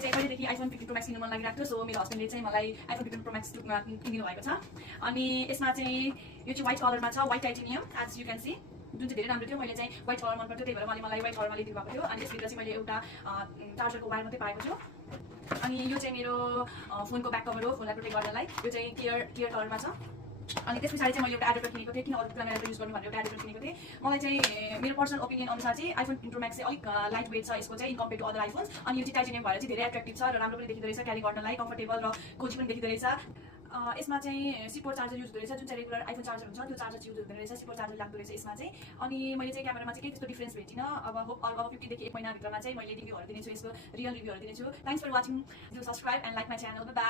चाहिँ पहिलेदेखि iPhone 15 pro Max किन्नु मन लागिरहेको थियो सो मेरो हस्बेन्डले चाहिँ मलाई आइफोन 15 प्रो म्याक्स किनिदिनु भएको छ अनि यसमा चाहिँ यो चाहिँ व्हाइट कलरमा छ white titanium as you can see जुन चाहिँ धेरै राम्रो थियो मैले चाहिँ व्हाइट कलर मन पर्थ्यो त्यही भएर मलाई व्हाइट कलरमा लिइदिनु भएको थियो अनि यसभित्र चाहिँ मैले एउटा चार्जरको वायर मात्रै पाएको छु अनि यो चाहिँ मेरो फोनको ब्याक कभर हो फोनलाई प्रोटेक्ट गर्नलाई यो चाहिँ क्लियर कलरमा छ अनि त्यस पछाडि चाहिँ मैले एउटा एडेप्टर किनेको थिएँ किन अरू बेला एडेप्टर युज गर्नु भनेर एउटा एडेप्टर किनेको थिएँ मलाई चाहिँ मेरो पर्सनल ओपिनियन अनुसार चाहिँ आइफोन 15 प्रो म्याक्स चाहिँ अलिक लाइट वेट छ यसको चाहिँ in compare to other iPhones अनि यो चाहिँ टाइटेनियम भएर चाहिँ धेरै एट्र्याक्टिभ छ र राम्रो पनि देखिँदो रहेछ क्यारी गर्नलाई कम्फर्टेबल र कोजी पनि देखिँदो रहेछ यसमा चाहिँ सिपोर्ट चार्जर युज हुँदो रहेछ जुन चाहिँ रेगुलर आइफोन चार्जर हुन्छ त्यो चार्जर युज हुँदैन रहेछ सिपोर्ट चार्जर लाग्दो रहेछ यसमा चाहिँ अनि मैले चाहिँ क्यामेरामा चाहिँ केही त्यस्तो डिफ्रेन्स भेटिनँ अब 50 देखि 1 महिनाभित्रमा चाहिँ मैले रिभ्यूहरू दिनेछु यसको रियल रिभ्यूहरू दिनेछु thanks for watching do subscribe and like my channel by